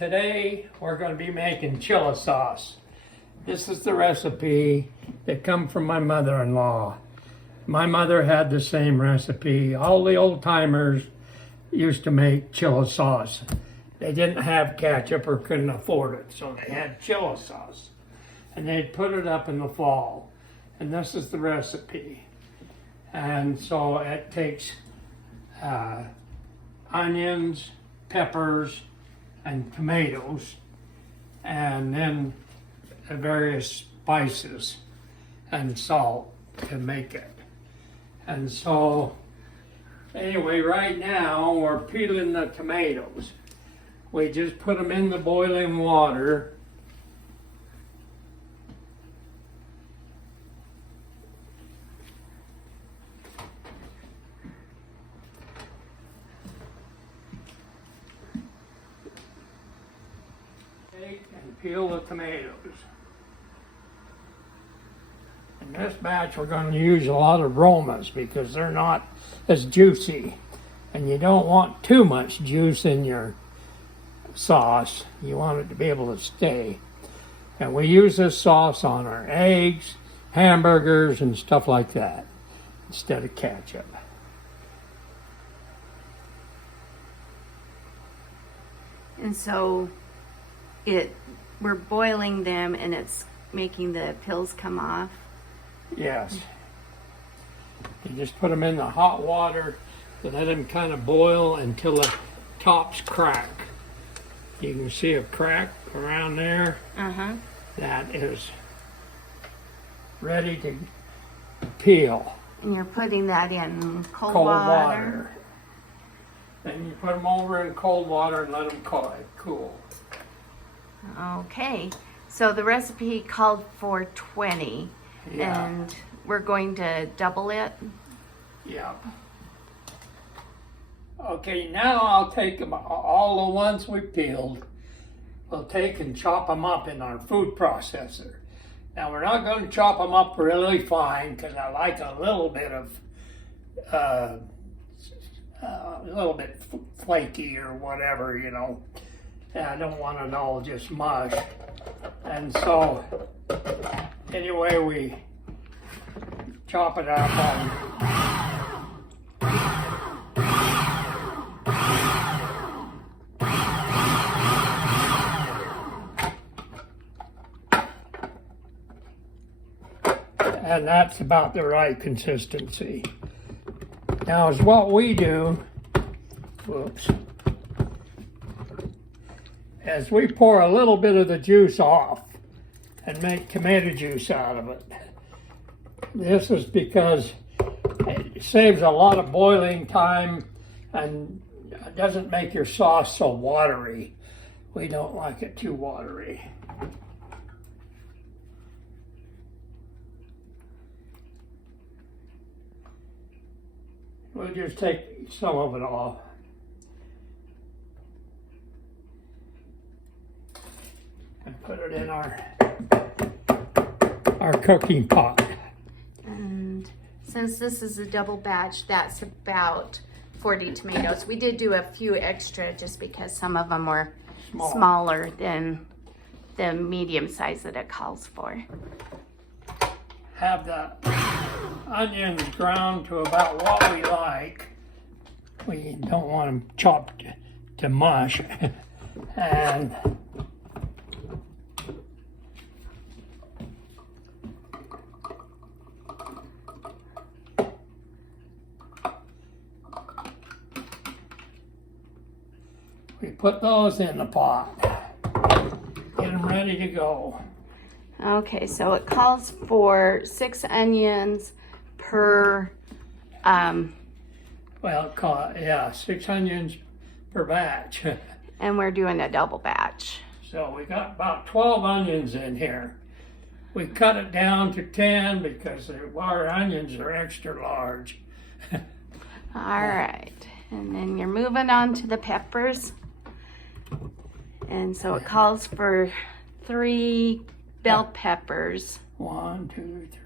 Today we're going to be making chili sauce. This is the recipe that come from my mother-in-law. My mother had the same recipe. All the old timers used to make chili sauce. They didn't have ketchup or couldn't afford it, so they had chili sauce. And they'd put it up in the fall. And this is the recipe. And so it takes onions, peppers, and tomatoes, and then the various spices and salt to make it. And so, anyway, right now we're peeling the tomatoes. We just put them in the boiling water. And peel the tomatoes. In this batch we're going to use a lot of Romas because they're not as juicy, and you don't want too much juice in your sauce. You want it to be able to stay. And we use this sauce on our eggs, hamburgers, and stuff like that instead of ketchup. And so we're boiling them and it's making the pills come off. Yes. You just put them in the hot water to let them kind of boil until the tops crack. You can see a crack around there. Uh-huh. That is ready to peel. And you're putting that in cold water. Then you put them over in cold water and let them cool. Okay. So the recipe called for 20. Yeah. And we're going to double it. Yeah. Okay, now I'll take them, all the ones we peeled, we'll take and chop them up in our food processor. Now we're not going to chop them up really fine because I like a little bit of, flaky or whatever, you know. And I don't want it all just mush. And so, anyway, we chop it up on and that's about the right consistency. Now is what we do, as we pour a little bit of the juice off and make tomato juice out of it. This is because it saves a lot of boiling time and doesn't make your sauce so watery. We don't like it too watery. We'll just take some of it off. And put it in our cooking pot. And since this is a double batch, that's about 40 tomatoes. We did do a few extra just because some of them were smaller than the medium size that it calls for. Have the onions ground to about what we like. We don't want them chopped to mush. And we put those in the pot. Get them ready to go. Okay, so it calls for 6 onions per, Well, 6 onions per batch. and we're doing a double batch. So we got about 12 onions in here. We cut it down to 10 because our onions are extra large. All right, and then you're moving on to the peppers. And so it calls for 3 bell peppers. 1, 2, 3.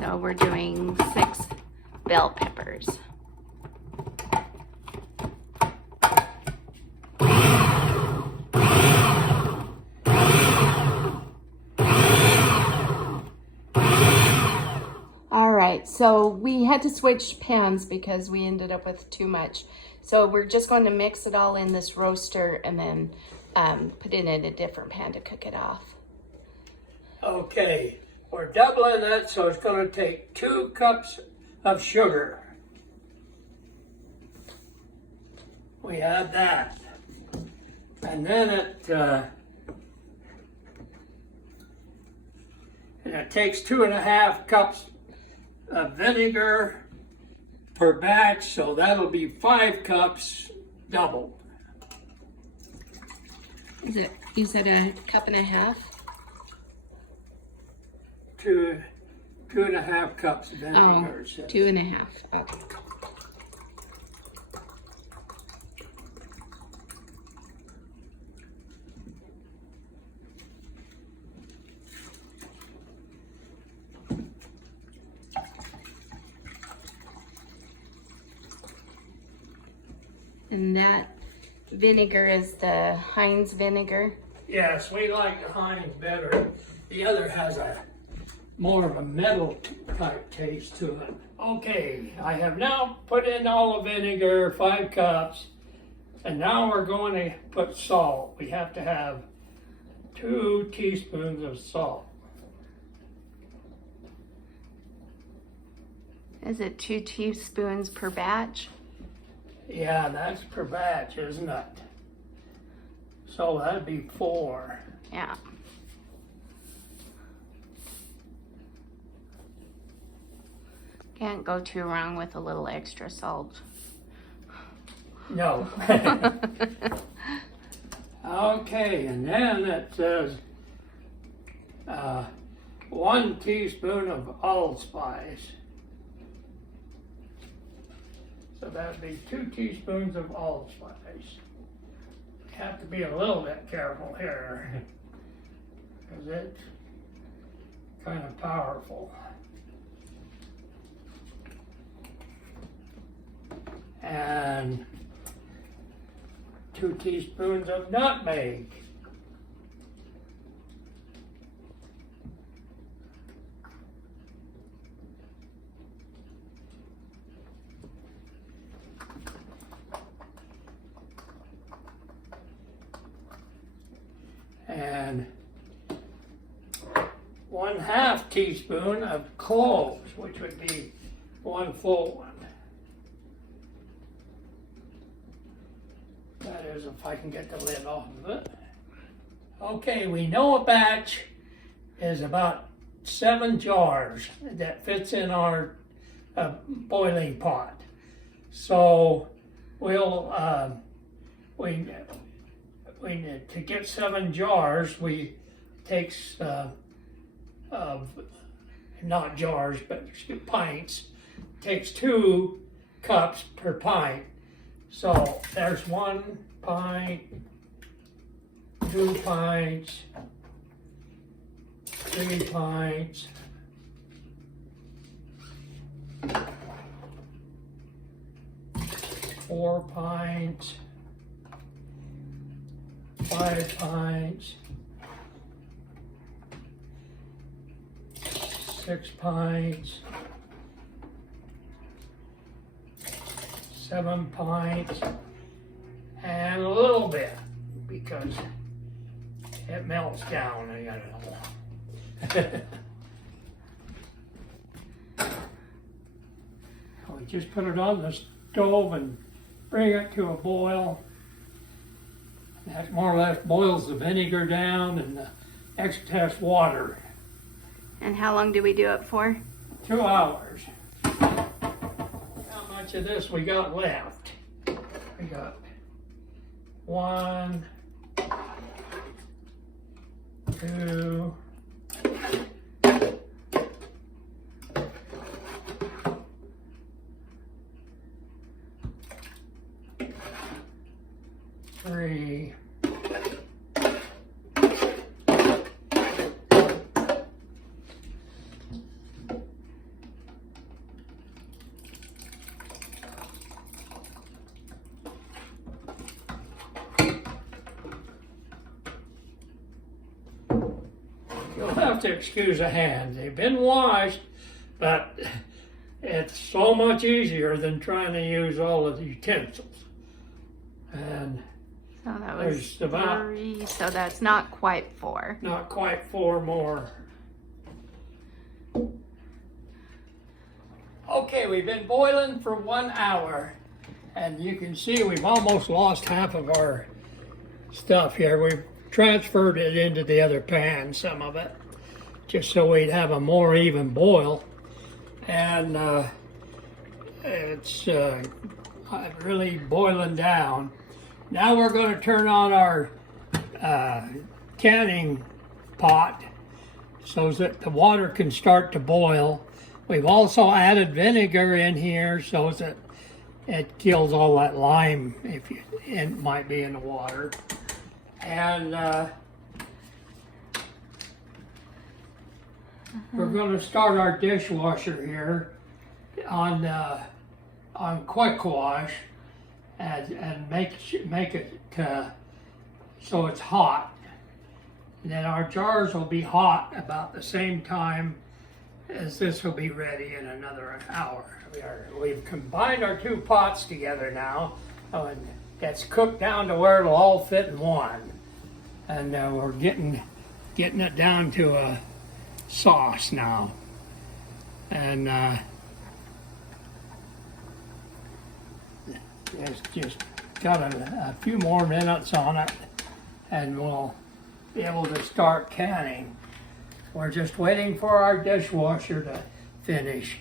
So So we're doing 6 bell peppers. All right, so we had to switch pans because we ended up with too much. So we're just going to mix it all in this roaster and then put it in a different pan to cook it off. Okay, we're doubling it, so it's going to take 2 cups of sugar. We add that. And then it takes 2.5 cups of vinegar per batch, so that'll be 5 cups doubled. You said a cup and a half? 2.5 cups of vinegar. Oh, 2.5. Okay. And that vinegar is the Heinz vinegar. Yes, we like the Heinz better. The other has more of a metal type taste to it. Okay, I have now put in all the vinegar, 5 cups, and now we're going to put salt. We have to have 2 teaspoons of salt. Is it 2 teaspoons per batch? Yeah, that's per batch, isn't it? So that'd be 4. Yeah. Can't go too wrong with a little extra salt. No. Okay, and then it says 1 teaspoon of allspice. So that'd be 2 teaspoons of allspice. You have to be a little bit careful here, because it's kind of powerful. And 2 teaspoons of nutmeg. And 1/2 teaspoon of cloves, which would be 1 full one. That is, if I can get the lid off of it. Okay, we know a batch is about 7 jars that fits in our boiling pot. So we'll to get 7 jars, we takes not jars but pints. Takes 2 cups per pint. So there's 1 pint, 2 pints, 3 pints, 4 pints, 5 pints, 6 pints, 7 pints, and a little bit, because it melts down, I don't know. We just put it on the stove and bring it to a boil. That more or less boils the vinegar down and the excess water. And how long do we do it for? 2 hours. How much of this we got left? We got 1, 2, 3, 4, have to excuse the hands. They've been washed, but it's so much easier than trying to use all of the utensils. And So that was there's about 3, so that's not quite 4. not quite 4 more. Okay, we've been boiling for 1 hour, and you can see we've almost lost half of our stuff here. We've transferred it into the other pan, some of it, just so we'd have a more even boil. And it's really boiling down. Now we're going to turn on our canning pot so that the water can start to boil. We've also added vinegar in here so that it kills all that lime it might be in the water. And we're going to start our dishwasher here on quick wash and make it so it's hot. And then our jars will be hot about the same time as this will be ready in another hour. We've combined our 2 pots together now, and it's cooked down to where it'll all fit in one. And we're getting it down to a sauce now. And it's just got a few more minutes on it, and we'll be able to start canning. We're just waiting for our dishwasher to finish.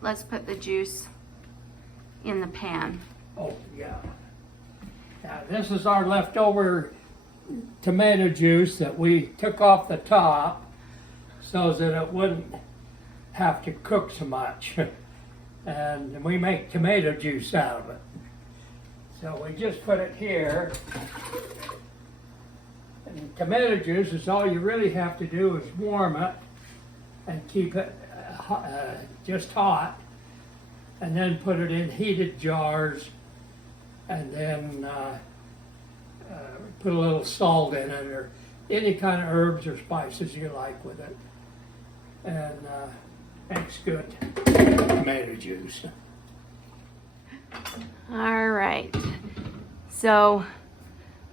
Let's put the juice in the pan. Oh, yeah. Now, this is our leftover tomato juice that we took off the top so that it wouldn't have to cook so much. And we make tomato juice out of it. So we just put it here. And tomato juice is all you really have to do is warm it and keep it just hot, and then put it in heated jars, and then put a little salt in it or any kind of herbs or spices you like with it, and makes good tomato juice. All right, so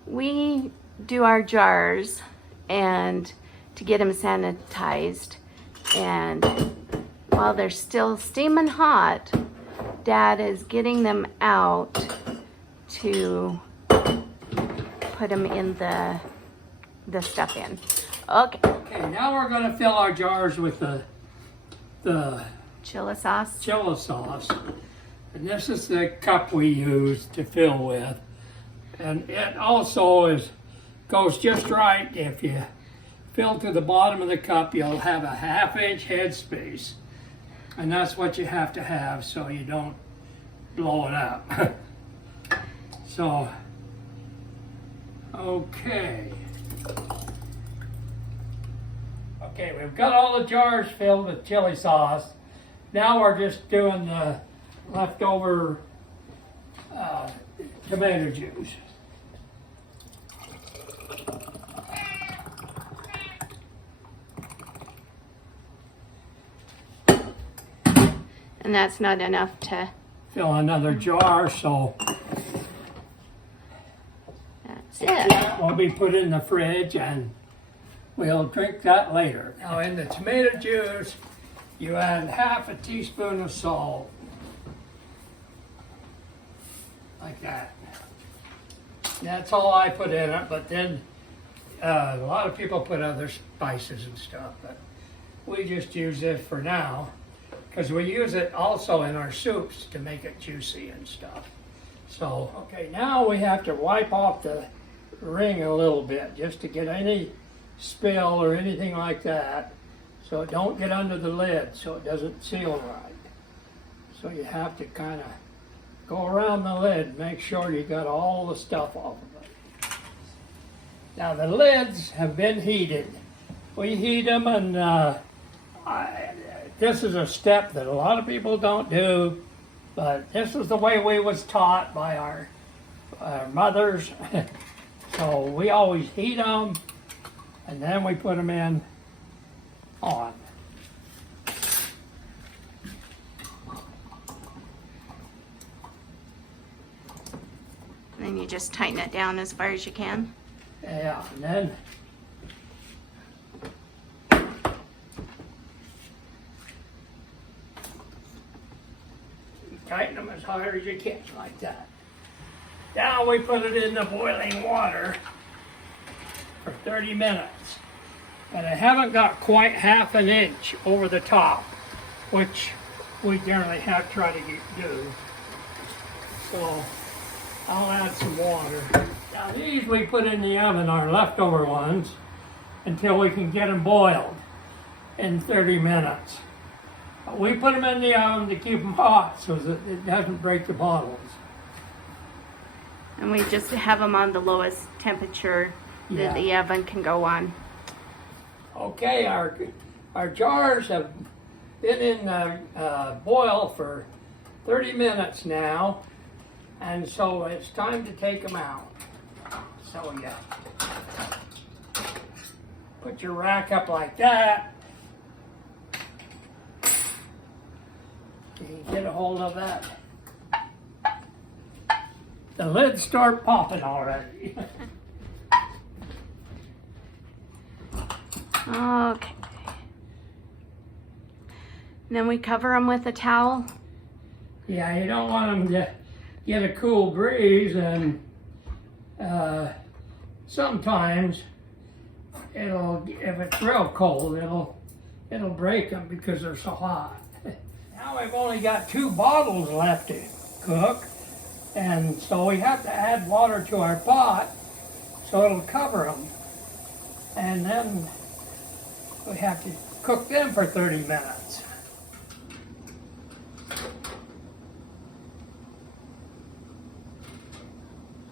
we do our jars and to get them sanitized, and while they're still steaming hot, Dad is getting them out to put them in the stuff in. Okay. Okay, now we're going to fill our jars with the Chili sauce. Chilli sauce. And this is the cup we use to fill with. And it also goes just right. If you fill to the bottom of the cup, you'll have a 1/2-inch headspace. And that's what you have to have so you don't blow it up. So, okay. Okay, we've got all the jars filled with chili sauce. Now we're just doing the leftover tomato juice. And that's not enough to Fill another jar, so that's it. that will be put in the fridge and we'll drink that later. Now in the tomato juice, you add 1/2 teaspoon of salt. Like that. That's all I put in it, but then a lot of people put other spices and stuff, but we just use this for now because we use it also in our soups to make it juicy and stuff. So, okay, now we have to wipe off the ring a little bit just to get any spill or anything like that, so it don't get under the lid, so it doesn't seal right. So you have to kind of go around the lid, make sure you got all the stuff off of it. Now the lids have been heated. We heat them, and this is a step that a lot of people don't do, but this is the way we was taught by our mothers. So we always heat them, and then we put them in on. And then you just tighten it down as far as you can. Yeah, and then you tighten them as hard as you can, like that. Now we put it in the boiling water for 30 minutes. And I haven't got quite half an inch over the top, which we generally have tried to do. So I'll add some water. Now these we put in the oven, our leftover ones, until we can get them boiled in 30 minutes. We put them in the oven to keep them hot so that it doesn't break the bottles. And we just have them on the lowest temperature that the oven can go on. Okay, our jars have been in boil for 30 minutes now, and so it's time to take them out. So yeah, put your rack up like that. Can you get a hold of that? The lids start popping already. Okay. And then we cover them with a towel. Yeah, you don't want them to get a cool breeze, and sometimes if it's real cold, it'll break them because they're so hot. Now we've only got 2 bottles left to cook, and so we have to add water to our pot so it'll cover them, and then we have to cook them for 30 minutes.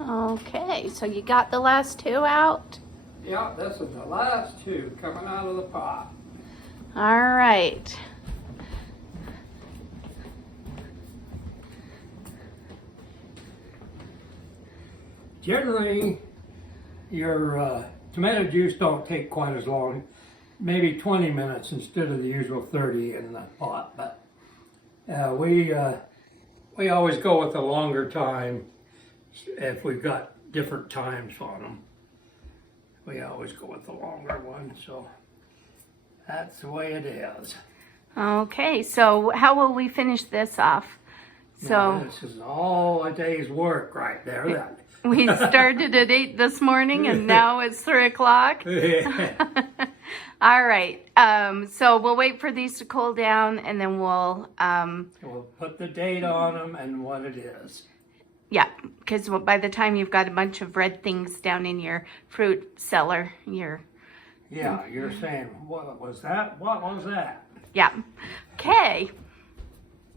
Okay, so you got the last 2 out? Yeah, this is the last 2 coming out of the pot. All right. Generally, your tomato juice don't take quite as long, maybe 20 minutes instead of the usual 30 in the pot. But we always go with a longer time if we've got different times on them. We always go with the longer one, so that's the way it is. Okay, so how will we finish this off? Now, this is all a day's work right there. We started at 8 this morning and now it's 3 o'clock. All right, so we'll wait for these to cool down and then we'll put the date on them and what it is. Yeah, because by the time you've got a bunch of red things down in your fruit cellar, Yeah, you're saying, what was that? What was that? Yeah. Okay.